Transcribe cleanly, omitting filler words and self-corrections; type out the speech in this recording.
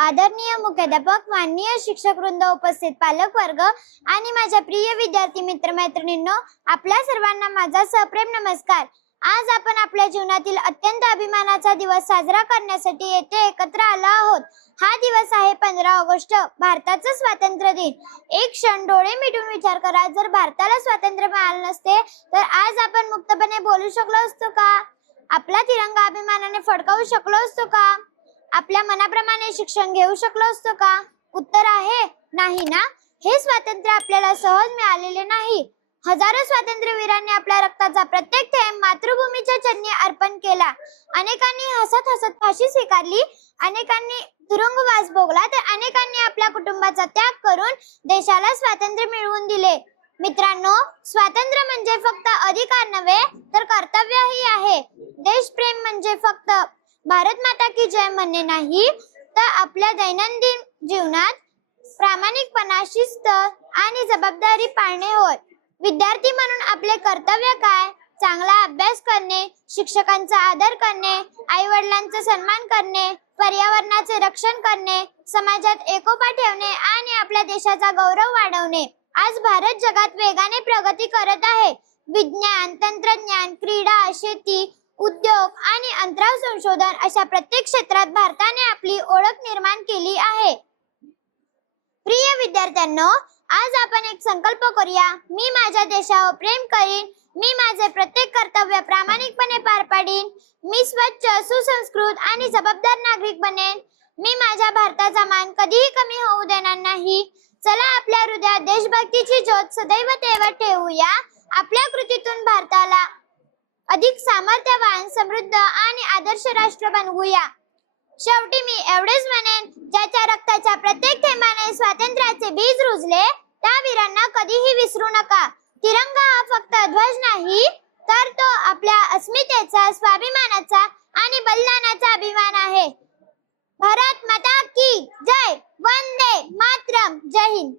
आदरणीय मुख्याध्यापक, माननीय शिक्षक वृंद, उपस्थित पालक वर्ग आणि माझ्या प्रिय विद्यार्थी मित्र मैत्रिणींनो, आपल्या सर्वांना माझा सप्रेम नमस्कार। आज आपण आपल्या जीवनातील अत्यंत अभिमानाचा दिवस साजरा करण्यासाठी येथे एकत्र आलो आहोत। हा दिवस आहे 15 ऑगस्ट, भारताचा स्वातंत्र्य दिन। एक क्षण डोळे मिटून विचार करा, जर भारताला स्वातंत्र्य मिळाले नसते तर आज आपण मुक्तपणे बोलू शकलो असतो का? आपला तिरंगा अभिमानाने फडकावू शकलो असतो का? आपल्या मनाप्रमाणे शिक्षण घेऊ शकलो असतो का? उत्तर आहे नाही ना। हे स्वातंत्र्य आपल्याला सहज मिळालेले नाही। हजारो स्वातंत्र्यवीरांनी आपल्या रक्ताचा प्रत्येक थेंब मातृभूमीच्या चरणी अर्पण केला। अनेकांनी हसत हसत फाशी स्वीकारली, अनेकांनी तुरुंगवास भोगला, तर अनेकांनी आपल्या कुटुंबाचा त्याग करून देशाला स्वातंत्र्य मिळवून दिले। मित्रांनो, स्वातंत्र्य म्हणजे फक्त अधिकार नव्हे तर कर्तव्यही आहे। देशप्रेम म्हणजे फक्त भारत माता की जय म्हणणे नाही, तर आपल्या दैनंदिन जीवनात प्रामाणिकपणा, शिस्त आणि जबाबदारी पाळणे होय। विद्यार्थी म्हणून आपले कर्तव्य काय? चांगला अभ्यास करणे, शिक्षकांचा आदर करणे, आई वडिलांचा सन्मान करणे, पर्यावरणाचे रक्षण करणे, समाजात एकोपा ठेवणे आणि आपल्या देशाचा गौरव वाढवणे। आज भारत जगात वेगाने प्रगती करत आहे। विज्ञान, तंत्रज्ञान, क्रीडा, शेती, उद्योग आणि अंतराळ संशोधन अशा प्रत्येक क्षेत्रात भारताने आपली ओळख निर्माण केली आहे। प्रिय विद्यार्थ्यांनो, आज आपण एक संकल्प करूया। मी माझ्या देशावर प्रेम करीन, मी माझे प्रत्येक कर्तव्य प्रामाणिकपणे पार पाडीन, मी स्वच्छ, सुसंस्कृत आणि जबाबदार नागरिक बनेन, मी माझ्या भारताचा मान कधीही कमी होऊ देणार नाही। चला आपल्या हृदयात देशभक्तीची ज्योत सदैव तेवत ठेवूया। आपल्या कृतीतून भारताला अधिक सामर्थ्यवान, समृद्ध आणि आदर्श राष्ट्र बनवूया। शेवटी मी एवढेच म्हणेन, ज्याच्या रक्ताच्या प्रत्येक थेंबाने स्वातंत्र्याचे बीज रुजले, त्या वीरांना कधीही विसरू नका। तिरंगा हा फक्त ध्वज नाही, तर तो आपल्या अस्मितेचा, स्वाभिमानाचा आणि बलिदानाचा अभिमान आहे। भारत माता की जय। वंदे मातरम। जय हिंद।